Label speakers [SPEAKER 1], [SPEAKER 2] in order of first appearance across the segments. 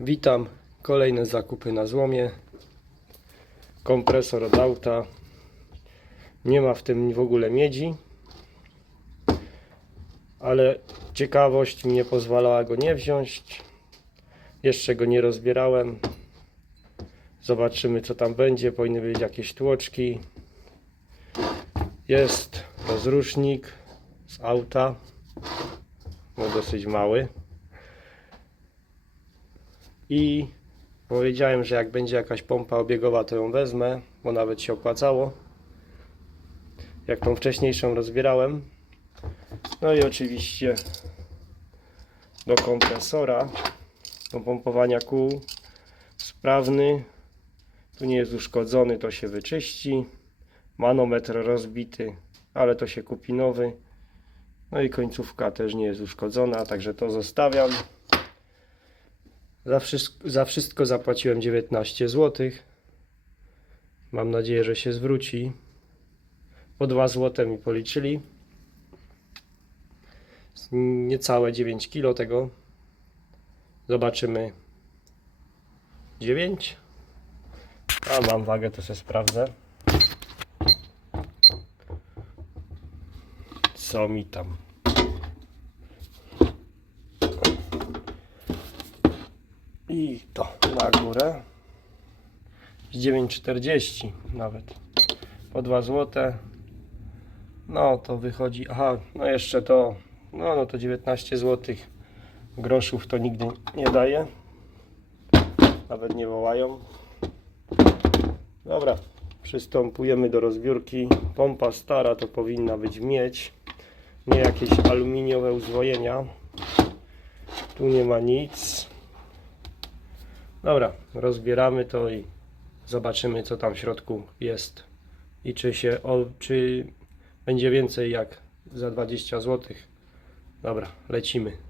[SPEAKER 1] Witam. Kolejne zakupy na złomie. Kompresor od auta. Nie ma w tym w ogóle miedzi. Ale ciekawość mnie pozwalała go nie wziąć. Jeszcze go nie rozbierałem. Zobaczymy co tam będzie. Powinny być jakieś tłoczki. Jest rozrusznik z auta. No dosyć mały. I powiedziałem, że jak będzie jakaś pompa obiegowa, to ją wezmę, bo nawet się opłacało. Jak tą wcześniejszą rozbierałem. No i oczywiście do kompresora, do pompowania kół. Sprawny. Tu nie jest uszkodzony, to się wyczyści. Manometr rozbity, ale to się kupi nowy. No i końcówka też nie jest uszkodzona, także to zostawiam. Za za wszystko zapłaciłem 19 zł. Mam nadzieję, że się zwróci. Po 2 zł mi policzyli. Niecałe 9 kg tego. Zobaczymy. 9. A mam wagę, to sobie sprawdzę. Co mi tam? I to na górę. 9,40 nawet. Po 2 zł. No to wychodzi. Aha, no jeszcze to. No, no to 19 zł. Groszów to nigdy nie daje. Nawet nie wołają. Dobra, przystępujemy do rozbiórki. Pompa stara to powinna być miedź. Nie jakieś aluminiowe uzwojenia. Tu nie ma nic. Dobra, rozbieramy to i zobaczymy co tam w środku jest i czy się, o, czy będzie więcej jak za 20 zł. Dobra, lecimy.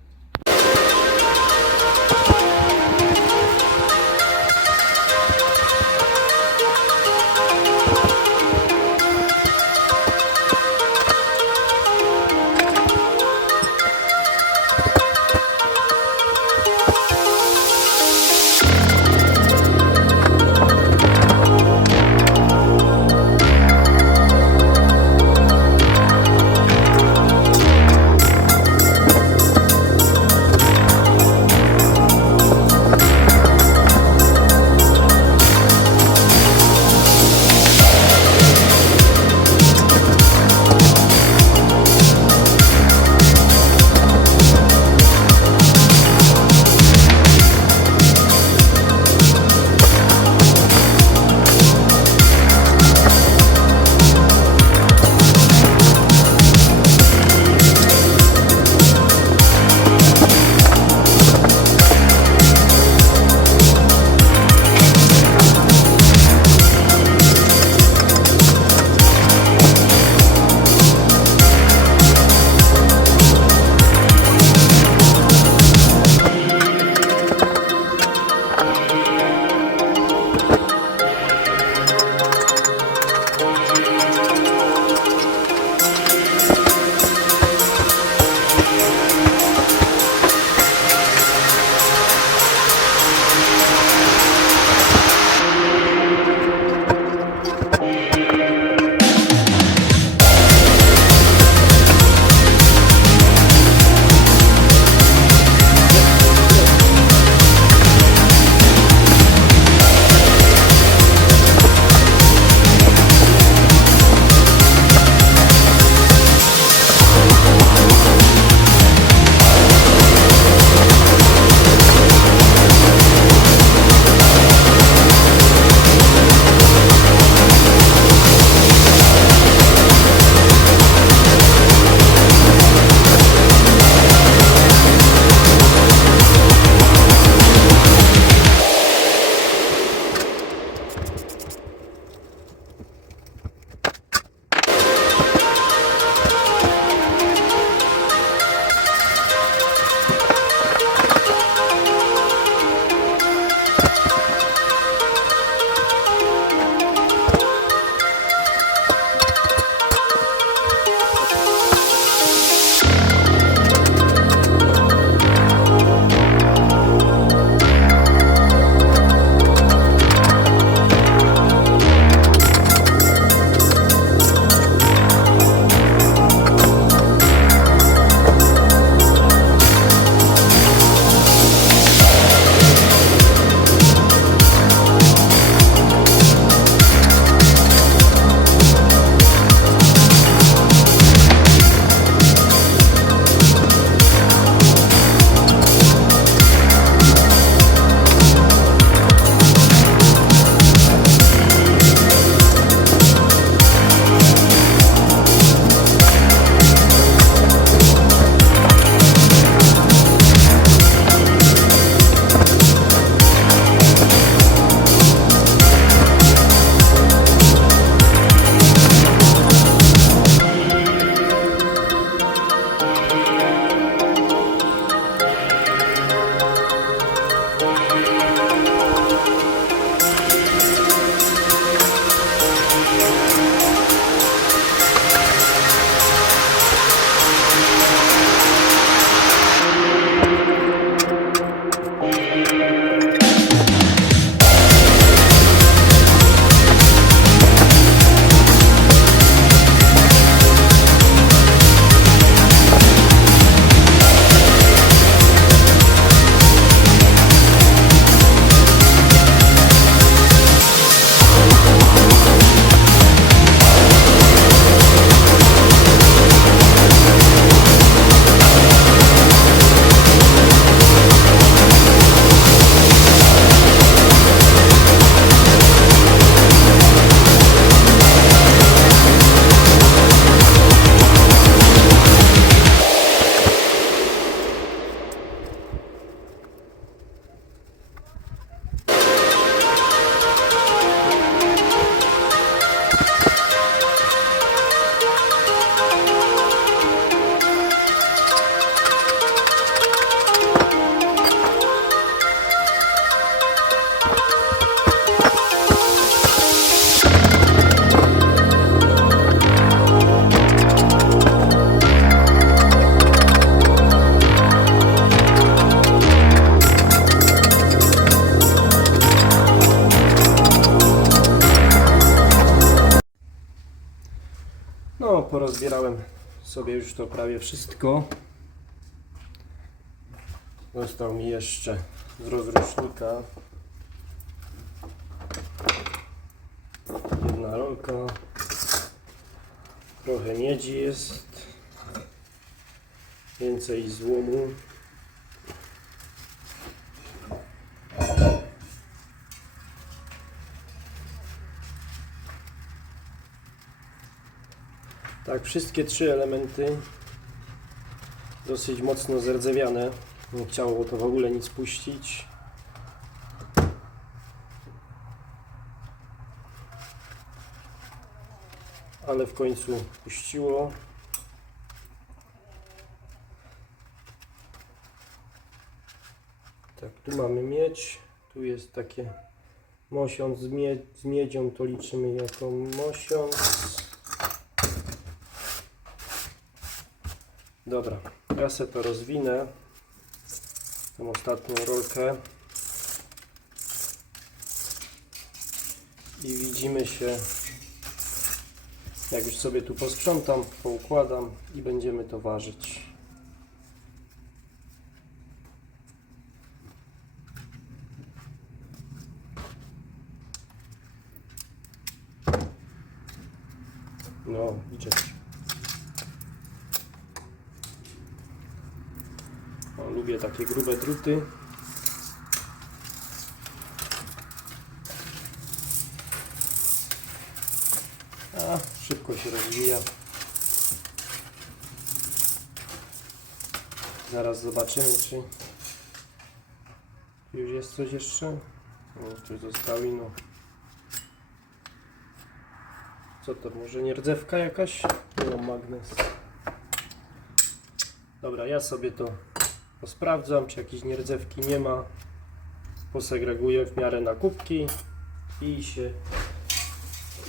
[SPEAKER 1] Porozbierałem sobie już to prawie wszystko. Został mi jeszcze z rozrusznika jedna rolka. Trochę miedzi jest. Więcej złomu. Tak, wszystkie trzy elementy dosyć mocno zerdzewiane. Nie chciało to w ogóle nic puścić. Ale w końcu puściło. Tak, tu mamy miedź. Tu jest takie mosiąc z, mie z miedzią, to liczymy jako mosiąc. Dobra, ja sobie to rozwinę. Tą ostatnią rolkę. I widzimy się, jak już sobie tu posprzątam, poukładam i będziemy to ważyć. No, idzie. O, lubię druty. A, szybko się rozwija. Zaraz zobaczymy, czy już jest coś jeszcze. O, tu zostawi, no. Co to, może nie rdzewka jakaś? Mam magnes. Dobra, ja sobie to Posprawdzam, czy jakieś nierdzewki nie ma. Posegreguję w miarę na kubki i się.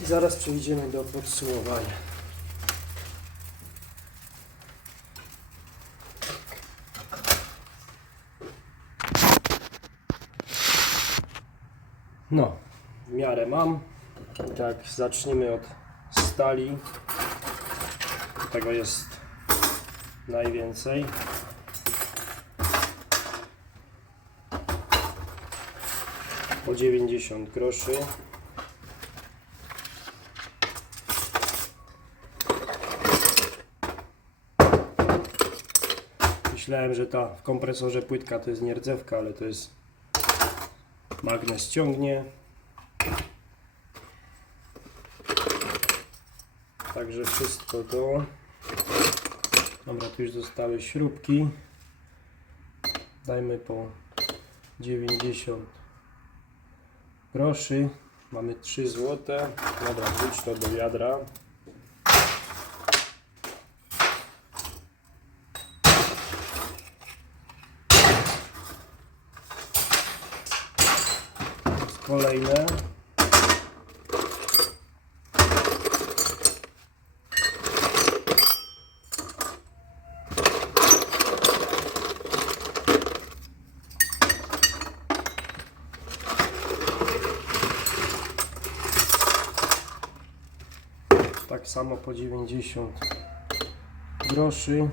[SPEAKER 1] I zaraz przejdziemy do podsumowania. No, w miarę mam. Tak, zacznijmy od stali. Tego jest najwięcej. Po 90 groszy. Myślałem, że ta w kompresorze płytka to jest nierdzewka, ale to jest magnes ciągnie. Także wszystko to. Dobra, tu już zostały śrubki. Dajmy po 90 groszy. Mamy 3 złote. Dobra, wrzuć to do wiadra. Kolejne. Tak samo po 90 groszy.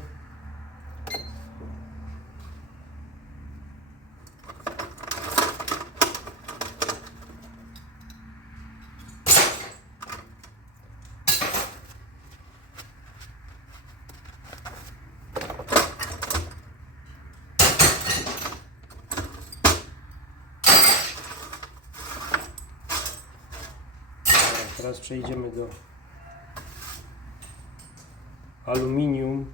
[SPEAKER 1] Teraz przejdziemy do aluminium.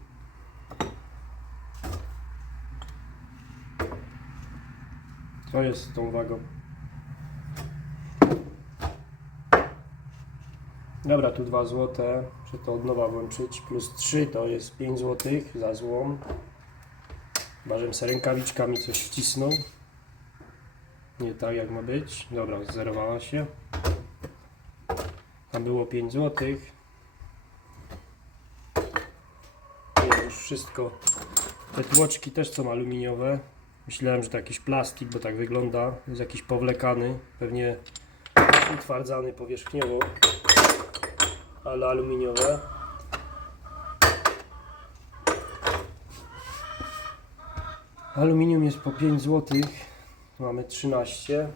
[SPEAKER 1] Co jest z tą wagą? Dobra, tu 2 złote. Muszę to od nowa włączyć. Plus 3 to jest 5 złotych za złom. Chyba, żebym sobie rękawiczkami coś wcisnął. Nie tak jak ma być. Dobra, zerowała się. Tam było 5 złotych. wszystko. Te tłoczki też są aluminiowe. Myślałem, że to jakiś plastik, bo tak wygląda. Jest jakiś powlekany, pewnie utwardzany powierzchniowo, ale aluminiowe. Aluminium jest po 5 zł, mamy 13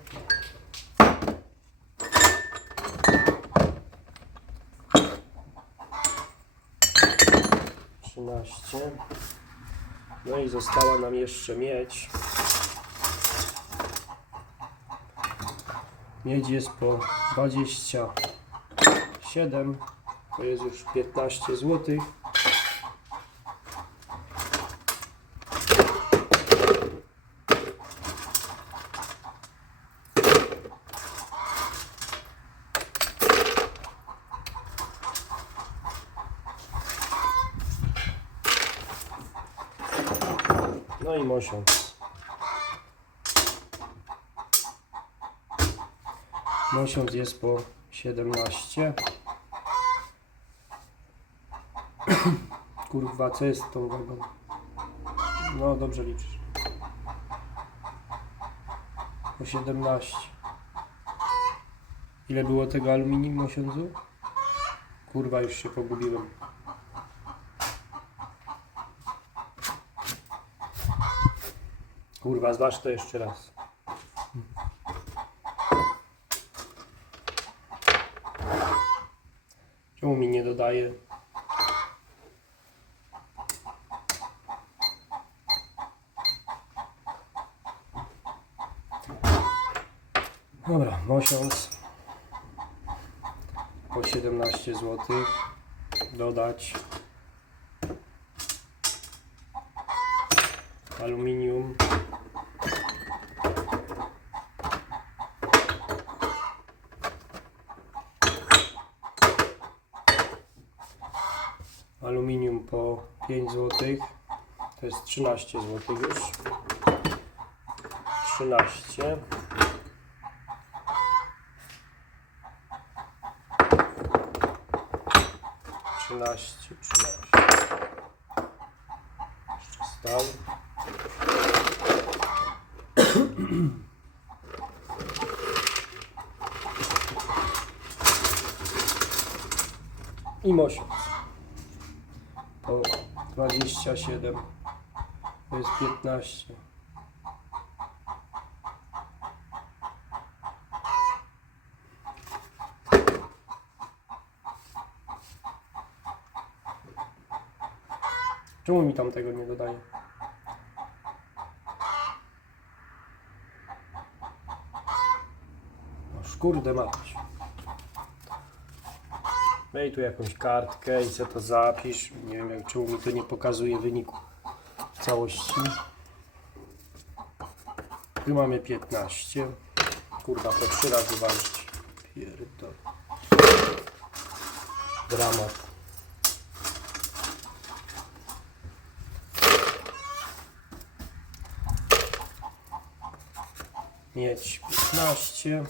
[SPEAKER 1] No i została nam jeszcze miedź. Miedź jest po 27. To jest już 15 zł. I mosiąc. Jest po 17. Kurwa, co jest tą wagą? No, dobrze liczysz. Po 17. Ile było tego aluminium mosiądzu? Kurwa, już się pogubiłem. Kurwa, zważ to jeszcze raz. Czemu mi nie dodaje? Dobra, mosiąc po 17 zł dodać aluminium. Aluminium po 5 zł to jest 13 zł już. 13 13 13 jeszcze i mosiąc po 27 to jest 15 Czemu mi tam tego nie dodaje? Szkurde mać. Daj tu jakąś kartkę i co to zapisz. Nie wiem jak czemu mi to nie pokazuje wyniku w całości. Tu mamy 15. Kurwa, to trzy razy walczyć. Pierdol. Dramat. Mieć 15.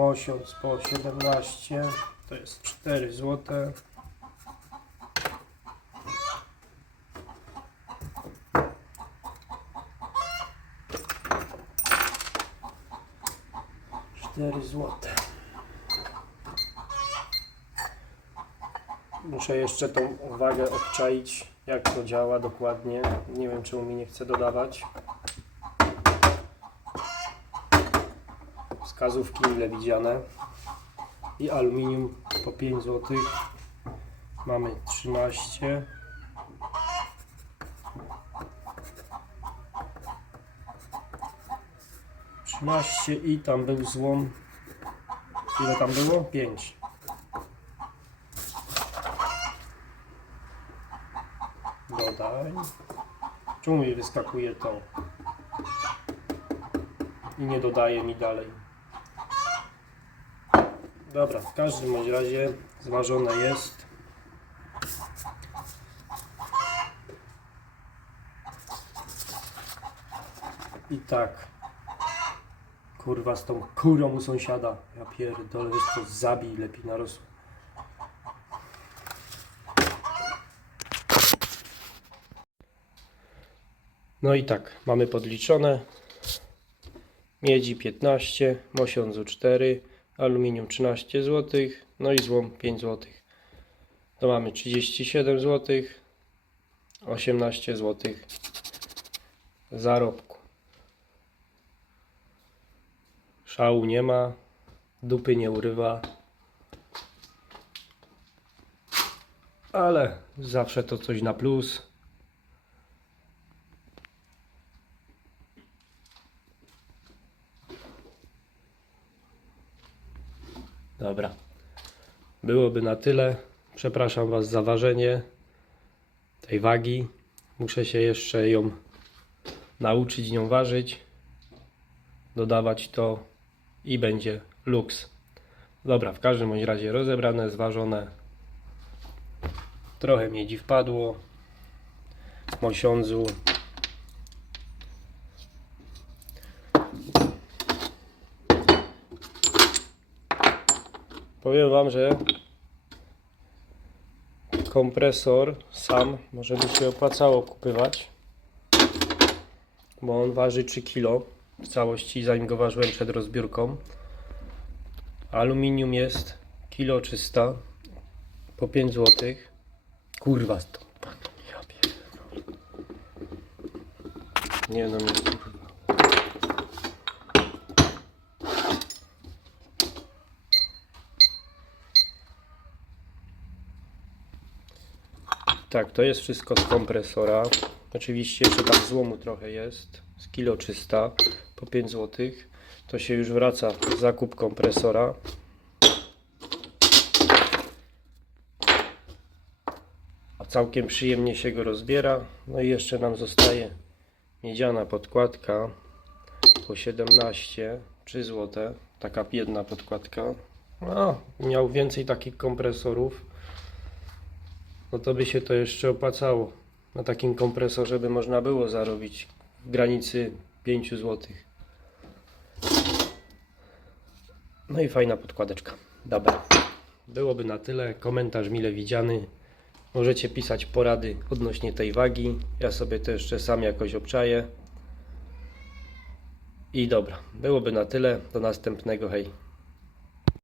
[SPEAKER 1] Mosiąc po 17 to jest 4 złote. Cztery złote. Muszę jeszcze tą wagę obczaić, jak to działa dokładnie. Nie wiem, czemu mi nie chce dodawać. Wskazówki mile widziane. I aluminium po 5 zł. Mamy 13. Trzynaście i tam był złom. Ile tam było? 5. Dodaj. Czemu mi wyskakuje to? I nie dodaje mi dalej. Dobra, w każdym razie zważone jest. I tak. Kurwa z tą kurą u sąsiada. Ja pierdolę, wiesz to zabij lepiej narosło. No i tak, mamy podliczone. Miedzi 15, mosiądzu 4, aluminium 13 zł, no i złom 5 zł. To mamy 37 zł, 18 zł zarobku. Szału nie ma, dupy nie urywa. Ale zawsze to coś na plus. Dobra. Byłoby na tyle. Przepraszam Was za ważenie tej wagi. Muszę się jeszcze ją nauczyć nią ważyć. Dodawać to i będzie luks. Dobra, w każdym bądź razie rozebrane, zważone. Trochę miedzi wpadło. Mosiądzu. Powiem Wam, że kompresor sam może by się opłacało kupywać, bo on waży 3 kg w całości, zanim go ważyłem przed rozbiórką. Aluminium jest kilo 300 po 5 zł. Kurwa, to pierdolę. Nie no, mnie kurwa. Tak, to jest wszystko z kompresora. Oczywiście jeszcze tam złomu trochę jest. Z kilo 300 po 5 zł. To się już wraca zakup kompresora. A całkiem przyjemnie się go rozbiera. No i jeszcze nam zostaje miedziana podkładka po 17 3 zł. Taka jedna podkładka. No, miał więcej takich kompresorów no to by się to jeszcze opłacało. Na takim kompresorze by można było zarobić w granicy 5 zł. No i fajna podkładeczka. Dobra. Byłoby na tyle. Komentarz mile widziany. Możecie pisać porady odnośnie tej wagi. Ja sobie to jeszcze sam jakoś obczaję. I dobra, byłoby na tyle. Do następnego. Hej.